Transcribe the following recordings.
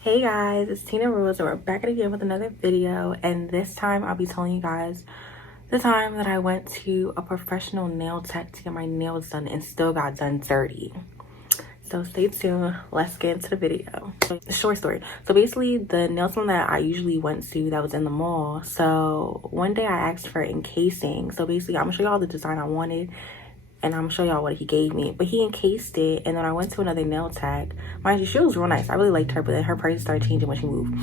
Hey guys, it's Tina Rose and we're back again with another video, and this time I'll be telling you guys the time that I went to a professional nail tech to get my nails done and still got done dirty. So stay tuned, let's get into the video. Short story. So basically the nail salon that I usually went to that was in the mall, so one day I asked for encasing. So basically I'm gonna show y'all the design I wanted and I'm gonna show y'all what he gave me, but he encased it. And then I went to another nail tech. Mind you, she was real nice, I really liked her, but then her price started changing when she moved.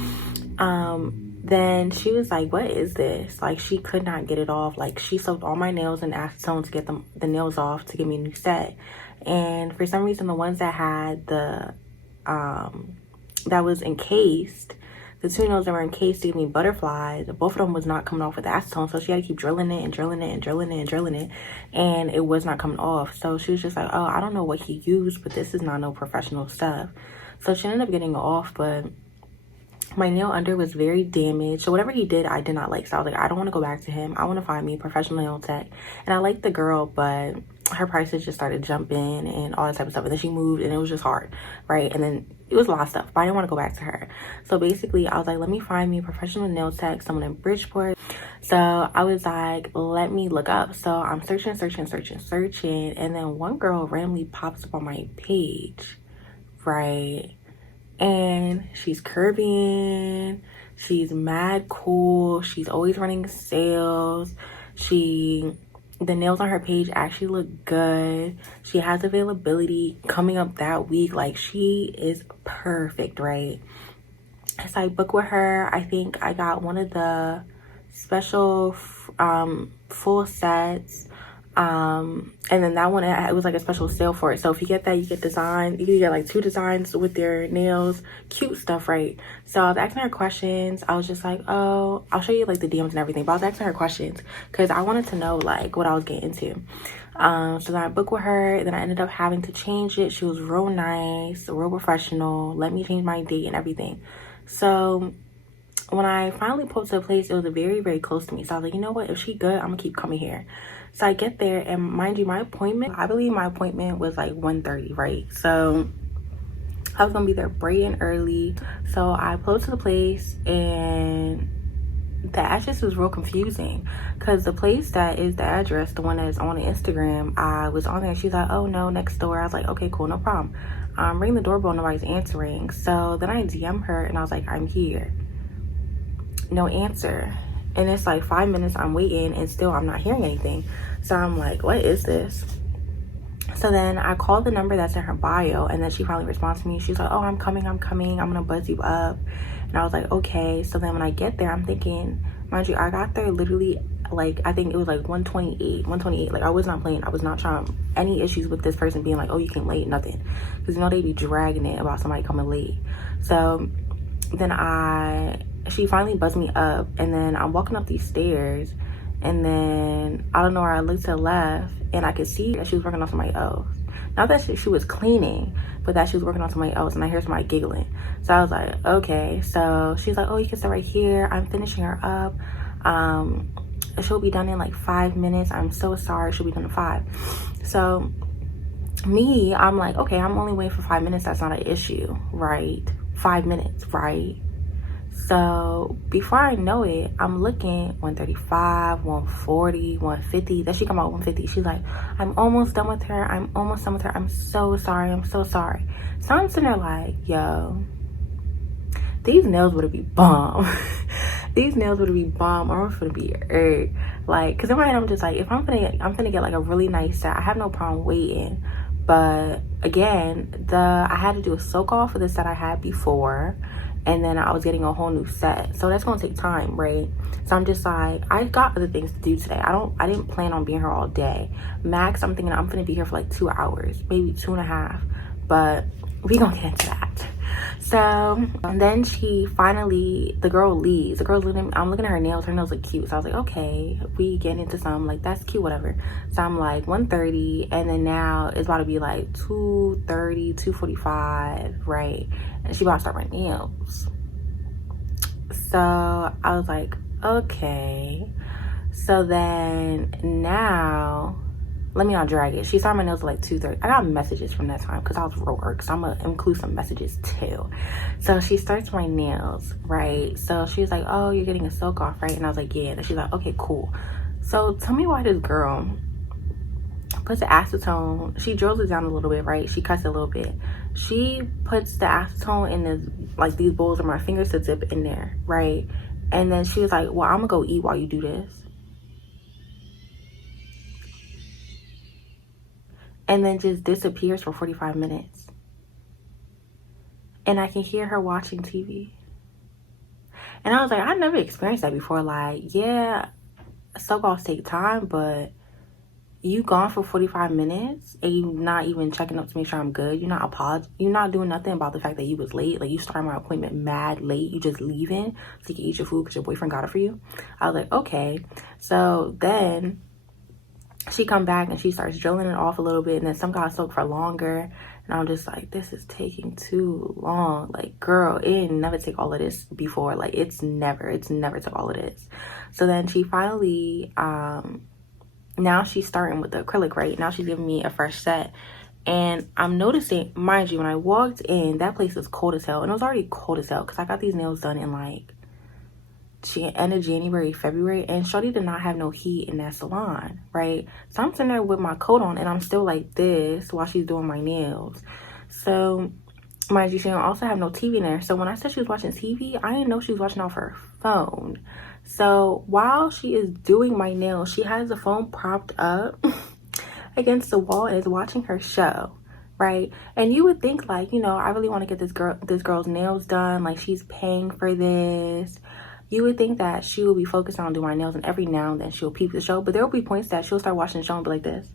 Then she was like, what is this? Like, she could not get it off. Like, she soaked all my nails and asked someone to get the nails off to give me a new set. And for some reason the ones that had the that was encased, the two nails that were encased to give me butterflies, both of them was not coming off with acetone. So she had to keep drilling it and drilling it and drilling it and drilling it, and it was not coming off. So she was just like, oh, I don't know what he used, but this is not no professional stuff. So she ended up getting it off, but my nail under was very damaged. So whatever he did, I did not like. So I was like, I don't want to go back to him. I want to find me a professional nail tech. And I liked the girl, but her prices just started jumping and all that type of stuff. And then she moved and it was just hard, right? And then it was a lot of stuff, but I didn't want to go back to her. So basically I was like, let me find me a professional nail tech, someone in Bridgeport. So I was like, let me look up. So I'm searching. And then one girl randomly pops up on my page, right? And she's Caribbean, she's mad cool, she's always running sales. The nails on her page actually look good. She has availability coming up that week. Like, she is perfect, right? So I booked with her. I think I got one of the special full sets, and then that one, it was like a special sale for it. So if you get that, you get design, you get like 2 designs with your nails, cute stuff, right? So I was asking her questions. I was just like, oh, I'll show you like the DMs and everything, but I was asking her questions because I wanted to know like what I was getting into. So then I booked with her, then I ended up having to change it. She was real nice, real professional, let me change my date and everything. So when I finally pulled to the place, it was very, very close to me. So I was like, you know what, if she good, I'm gonna keep coming here. So I get there, and mind you, my appointment, I believe my appointment was like 1:30, right? So I was gonna be there bright and early. So I pulled to the place, and the address was real confusing because the place that is the address, the one that is on the Instagram, I was on there. She's like, oh no, next door. I was like, okay, cool, no problem. Ring the doorbell, nobody's answering. So then I DM her and I was like, I'm here. No answer. And it's like 5 minutes I'm waiting and still I'm not hearing anything. So I'm like, what is this? So then I called the number that's in her bio, and then she finally responds to me. She's like, oh, I'm coming, I'm gonna buzz you up. And I was like, okay. So then when I get there, I'm thinking, mind you, I got there literally like, I think it was like 128. Like, I was not playing. I was not trying any issues with this person being like, oh, you came late, nothing, because you know they be dragging it about somebody coming late. So then she finally buzzed me up, and then I'm walking up these stairs, and then I don't know where I looked to the left, and I could see that she was working on somebody else. Not that she was cleaning, but that she was working on somebody else, and I hear somebody giggling. So I was like, okay. So she's like, oh, you can sit right here, I'm finishing her up. She'll be done in like 5 minutes. I'm so sorry, she'll be done in 5. So I'm like, okay, I'm only waiting for 5 minutes, that's not an issue, right? 5 minutes, right? So before I know it, I'm looking 135, 140, 150. Then she come out 150. She's like, I'm almost done with her. I'm so sorry. So I'm sitting there like, yo, these nails would be bomb. These nails would be bomb. I'm gonna be like, cause in my head I'm just like, if I'm gonna get like a really nice set, I have no problem waiting. But again, I had to do a soak off for the set I had before, and then I was getting a whole new set, so that's gonna take time, right? So I'm just like, I got other things to do today. I didn't plan on being here all day. Max, I'm thinking I'm gonna be here for like 2 hours, maybe 2.5, but we gonna get into that. So and then the girl leaves. The girl's looking, I'm looking at her nails look cute. So I was like, okay, we get into something, like that's cute, whatever. So I'm like 1:30, and then now it's about to be like 2:30, 2:45, right? And she about to start my nails. So I was like, okay. So then now let me not drag it. She started my nails at like 2:30. I got messages from that time because I was real work. So I'm gonna include some messages too. So she starts my nails, right? So she was like, oh, you're getting a silk off, right? And I was like, yeah. And she's like, okay, cool. So tell me why this girl puts the acetone, she drills it down a little bit, right? She cuts it a little bit. She puts the acetone in this, like these bowls of my fingers to dip in there, right? And then she was like, well, I'm gonna go eat while you do this. And then just disappears for 45 minutes. And I can hear her watching TV. And I was like, I never experienced that before. Like, yeah, soak-offs take time, but you gone for 45 minutes and you not even checking up to make sure I'm good. You're not doing nothing about the fact that you was late. Like, you started my appointment mad late. You just leaving so you can eat your food because your boyfriend got it for you. I was like, okay. So then she come back and she starts drilling it off a little bit, and then some got soaked for longer. And I'm just like, this is taking too long. Like, girl, it ain't never take all of this before. Like, it's never took all of this. So then she finally, now she's starting with the acrylic, right? Now she's giving me a fresh set. And I'm noticing, mind you, when I walked in, that place is cold as hell. And it was already cold as hell because I got these nails done in like end of January, February, and shorty did not have no heat in that salon, right? So I'm sitting there with my coat on and I'm still like this while she's doing my nails. So mind you, she don't also have no TV in there. So when I said she was watching TV, I didn't know she was watching off her phone. So while she is doing my nails, she has the phone propped up against the wall and is watching her show, right? And you would think, like, you know, I really want to get this girl's nails done, like she's paying for this. You would think that she will be focused on doing my nails, and every now and then she'll peep the show. But there will be points that she'll start watching the show and be like this.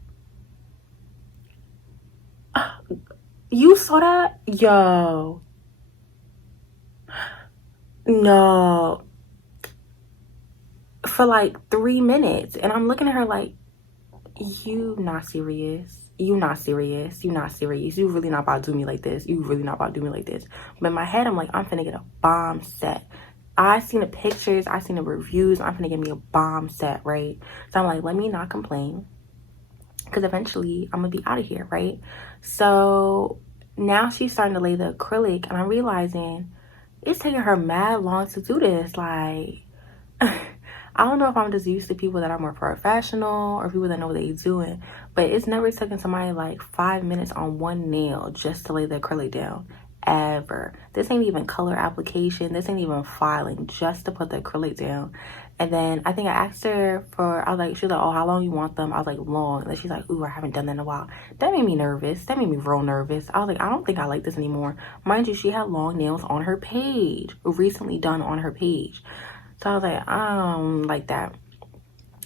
You saw that? Yo. No. For like 3 minutes. And I'm looking at her like, you not serious. You not serious. You not serious. You really not about to do me like this. You really not about to do me like this. But in my head, I'm like, I'm finna get a bomb set. I seen the pictures, I seen the reviews, I'm gonna get me a bomb set, right? So I'm like, let me not complain, because eventually I'm gonna be out of here, right? So now she's starting to lay the acrylic, and I'm realizing it's taking her mad long to do this. Like, I don't know if I'm just used to people that are more professional or people that know what they're doing, but it's never taken somebody like 5 minutes on one nail just to lay the acrylic down. Ever. This ain't even color application, this ain't even filing, just to put the acrylic down. And then I think I asked her for, I was like, she was like, oh, how long you want them? I was like, long. And then she's like, ooh, I haven't done that in a while. That made me nervous. That made me real nervous. I was like, I don't think I like this anymore. Mind you, she had long nails on her page, recently done on her page. So I was like, I don't like that.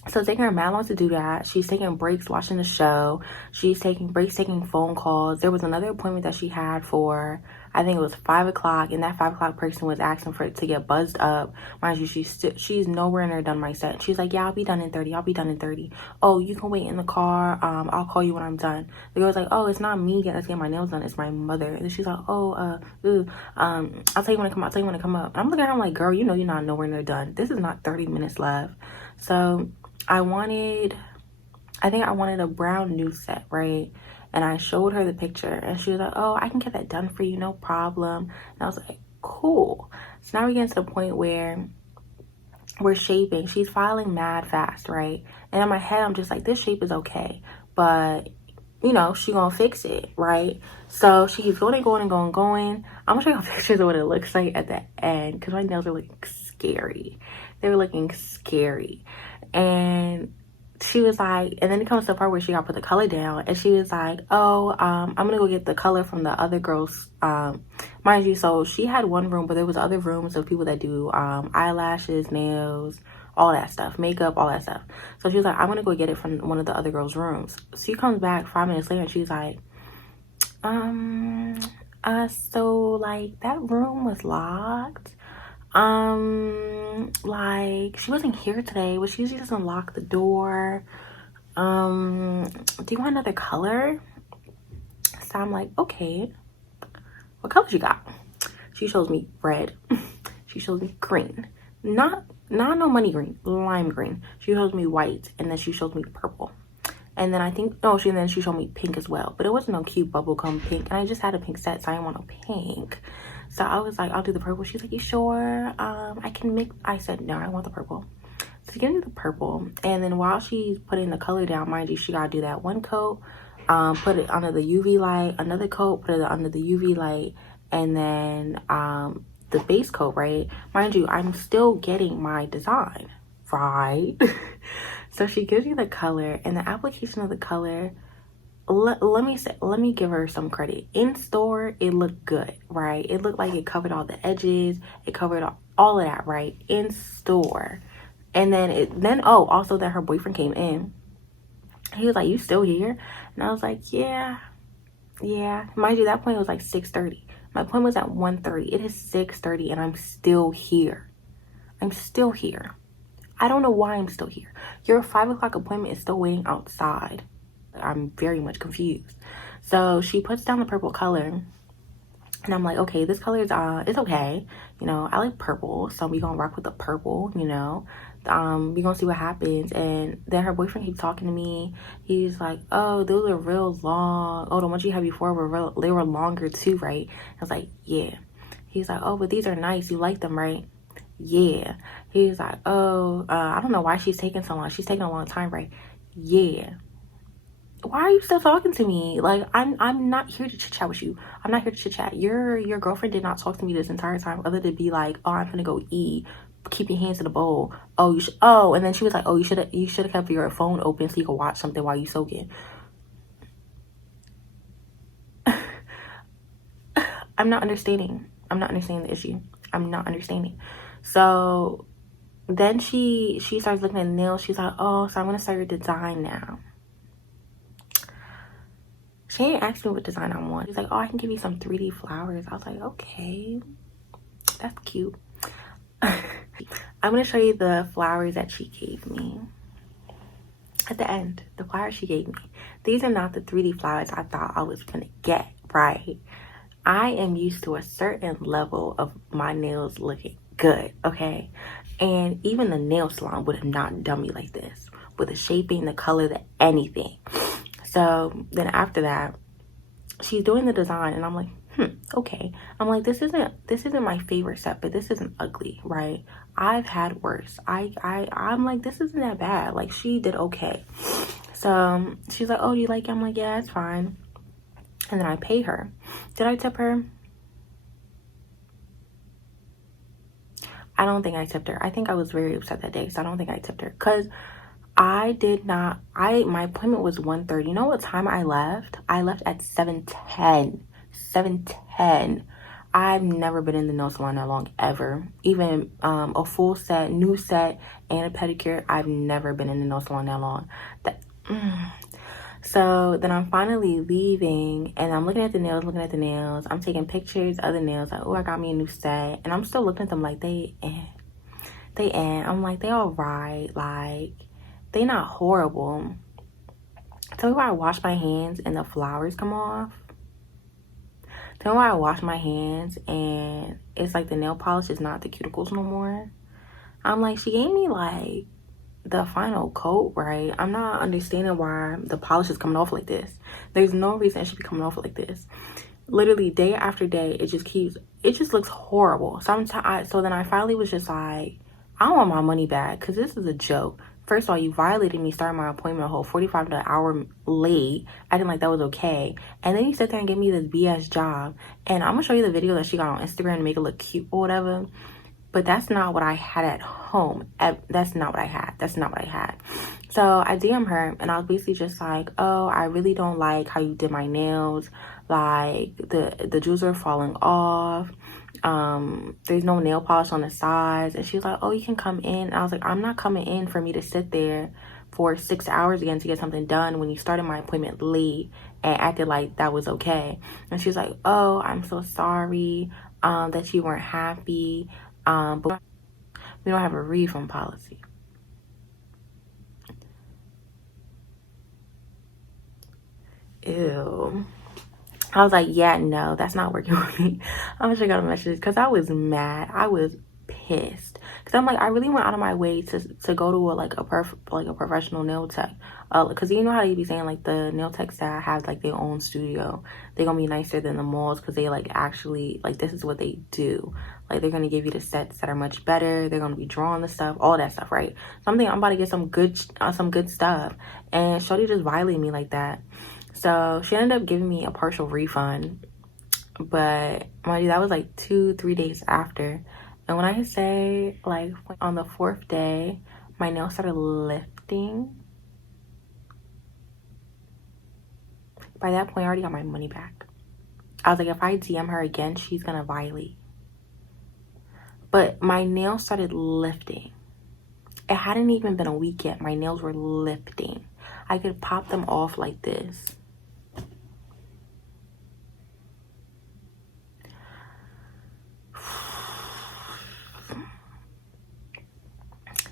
So it's taking her mad long to do that. She's taking breaks watching the show. She's taking breaks taking phone calls. There was another appointment that she had for, I think it was 5 o'clock, and that 5 o'clock person was asking for it to get buzzed up. Mind you, she's nowhere near done my set. She's like, yeah, I'll be done in 30. I'll be done in 30. Oh, you can wait in the car. I'll call you when I'm done. The girl's like, oh, it's not me that's getting my nails done. It's my mother. And she's like, oh, I'll tell you when to come up. I'll tell you when to come up. I'm looking at her, I'm like, girl, you know you're not nowhere near done. This is not 30 minutes left. So I think I wanted a brown nude set, right? And I showed her the picture, and she was like, oh, I can get that done for you, no problem. And I was like, cool. So now we get to the point where we're shaping. She's filing mad fast, right? And in my head, I'm just like, this shape is okay, but you know, she gonna fix it, right? So she keeps going. I'm gonna show you pictures of what it looks like at the end, because my nails are looking scary. They were looking scary. And she was like, and then it comes to the part where she got to put the color down, and she was like, oh, I'm gonna go get the color from the other girls. Mind you, so she had one room, but there was other rooms of people that do eyelashes, nails, all that stuff, makeup, all that stuff. So she was like, I'm gonna go get it from one of the other girls' rooms. She comes back 5 minutes later, and she's like, so like that room was locked. Like she wasn't here today, but she usually doesn't lock the door. Do you want another color? So I'm like, okay, what color you got? She shows me red. She shows me green, not no money green, lime green. She shows me white, and then she shows me purple. And then I think, no, then she showed me pink as well. But it wasn't no cute bubblegum pink. And I just had a pink set, so I didn't want no pink. So I was like, I'll do the purple. She's like, you sure? I can mix. I said, no, I want the purple. So she gave me the purple. And then while she's putting the color down, mind you, she got to do that one coat. Put it under the UV light. Another coat, put it under the UV light. And then the base coat, right? Mind you, I'm still getting my design, right? So she gives me the color, and the application of the color, let me give her some credit. In store, it looked good, right? It looked like it covered all the edges, it covered all of that, right? In store. And then also that her boyfriend came in. He was like, you still here? And I was like, yeah. Mind you, that point was like 6:30. My appointment was at 1:30. It is 6:30 and I'm still here. I don't know why I'm still here. Your 5 o'clock appointment is still waiting outside. I'm very much confused. So she puts down the purple color. And I'm like, okay, this color is it's okay. You know, I like purple. So we gonna rock with the purple, you know. We gonna see what happens. And then her boyfriend keeps talking to me. He's like, oh, those are real long. Oh, the ones you had before they were longer too, right? I was like, yeah. He's like, oh, but these are nice. You like them, right? Yeah. He's like, oh, I don't know why she's taking so long. She's taking a long time, right? Yeah. Why are you still talking to me? Like, I'm not here to chit chat with you. I'm not here to chit chat. Your girlfriend did not talk to me this entire time, other than be like, oh, I'm gonna go eat. Keep your hands in the bowl. Oh, and then she was like, oh, you should have kept your phone open so you could watch something while you soaking. I'm not understanding the issue. I'm not understanding. So then she starts looking at nails. She's like, oh, so I'm gonna start your design now. She ain't asked me what design I want. She's like, oh, I can give you some 3D flowers. I was like, okay, that's cute. I'm gonna show you the flowers that she gave me. At the end, the flowers she gave me. These are not the 3D flowers I thought I was gonna get, right? I am used to a certain level of my nails looking good, okay? And even the nail salon would have not done me like this, with the shaping, the color, anything. So then after that, she's doing the design, and I'm like, okay. I'm like, this isn't my favorite set, but this isn't ugly, right? I've had worse. I'm like, this isn't that bad. Like, she did okay. So she's like, oh, do you like it? I'm like, yeah, it's fine. And then I pay her. Did I tip her? I don't think I tipped her. I think I was very upset that day, so I don't think I tipped her. Because my appointment was 1:30. You know what time I left? I left at 7:10. 7:10. I've never been in the nail salon that long, ever. Even a full set, new set, and a pedicure. I've never been in the nail salon that long. So then I'm finally leaving, and I'm looking at the nails. I'm taking pictures of the nails. Like, oh, I got me a new set. And I'm still looking at them like, they I'm like, they all right. Like, they not horrible. Tell me why I wash my hands and the flowers come off. Tell me why I wash my hands and it's like the nail polish is not the cuticles no more. I'm like, she gave me like the final coat, right? I'm not understanding why the polish is coming off like this. There's no reason it should be coming off like this. Literally day after day, it just looks horrible. So then I finally was just like, I want my money back, because this is a joke. First of all, you violated me starting my appointment a whole 45 to an hour late. I didn't like that was okay. And then you sit there and give me this BS job. And I'm going to show you the video that she got on Instagram to make it look cute or whatever. But that's not what I had at home. That's not what I had. So I DM her, and I was basically just like, oh, I really don't like how you did my nails. Like, the jewels are falling off. There's no nail polish on the sides. And she was like, oh, you can come in. And I was like, I'm not coming in for me to sit there for 6 hours again to get something done when you started my appointment late and acted like that was okay. And she was like, oh, I'm so sorry that you weren't happy, but we don't have a refund policy. Ew. I was like, yeah, no, that's not working with me. I'm gonna check out the messages, because I was mad. I was pissed because I'm like, I really went out of my way to go to a professional nail tech, because you know how they be saying like the nail techs that have like their own studio, they're gonna be nicer than the malls because they like actually like this is what they do. Like they're gonna give you the sets that are much better, they're gonna be drawing the stuff, all that stuff, right? So I'm thinking I'm about to get some good stuff, and shorty just violated me like that. So she ended up giving me a partial refund, but mind you, that was like 2-3 days after. And when I say like on the 4th day, my nails started lifting. By that point, I already got my money back. I was like, if I DM her again, she's gonna violate. But my nails started lifting. It hadn't even been a week yet. My nails were lifting. I could pop them off like this.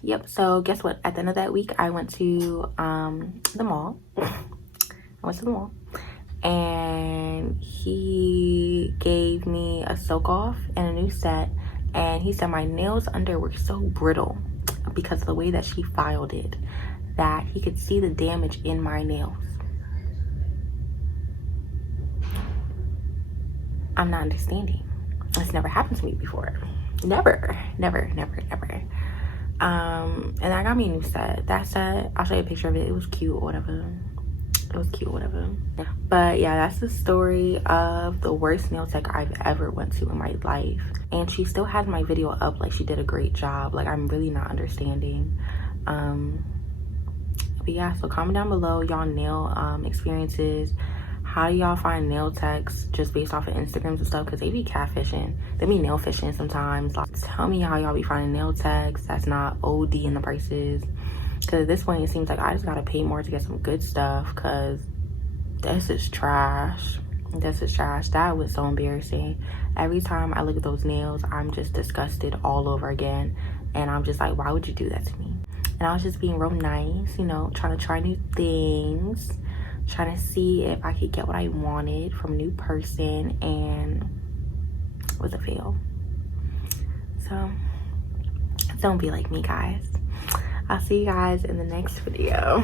Yep, so guess what? At the end of that week, I went to the mall. And he gave me a soak off and a new set. And he said my nails under were so brittle because of the way that she filed it, that he could see the damage in my nails. I'm not understanding. This never happened to me before. Never. And I got me a new set. That set, I'll show you a picture of it. It was cute or whatever. But yeah, that's the story of the worst nail tech I've ever went to in my life. And she still has my video up. Like, she did a great job. Like, I'm really not understanding. But yeah, so comment down below y'all nail experiences. How do y'all find nail techs just based off of Instagrams and stuff? Because they be catfishing. They be nail fishing sometimes. Like, tell me how y'all be finding nail techs that's not OD in the prices. Because at this point, it seems like I just got to pay more to get some good stuff. Because this is trash. That was so embarrassing. Every time I look at those nails, I'm just disgusted all over again. And I'm just like, why would you do that to me? And I was just being real nice, you know, trying to try new things. Trying to see if I could get what I wanted from a new person, and it was a fail. So don't be like me, guys. I'll see you guys in the next video.